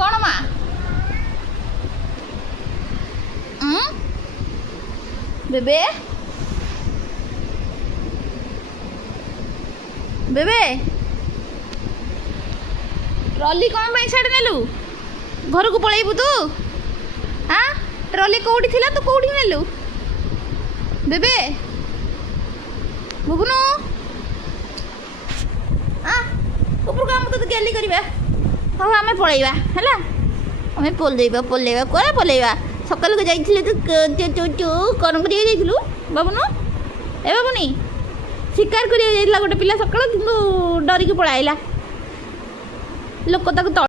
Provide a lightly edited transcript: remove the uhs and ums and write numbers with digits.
कौन माँ बेबे बेबे ट्रॉली कौन पे छाड़ नेलु घर को पलैबू तू हाँ ट्रॉली कौटी थिला तू कौटी नेलु बेबे बुबुनु हाँ ऊपर को हम तो गेली करबा हाँ आम पलैबा है आम पलैबा कौन पलैबा सकाल को जाइलु कौन कर जाइलु बाबुनु ए बाबुनी शिकार कर गोटे पिला सकाल कि डरिकी पଳାइला लोक ताको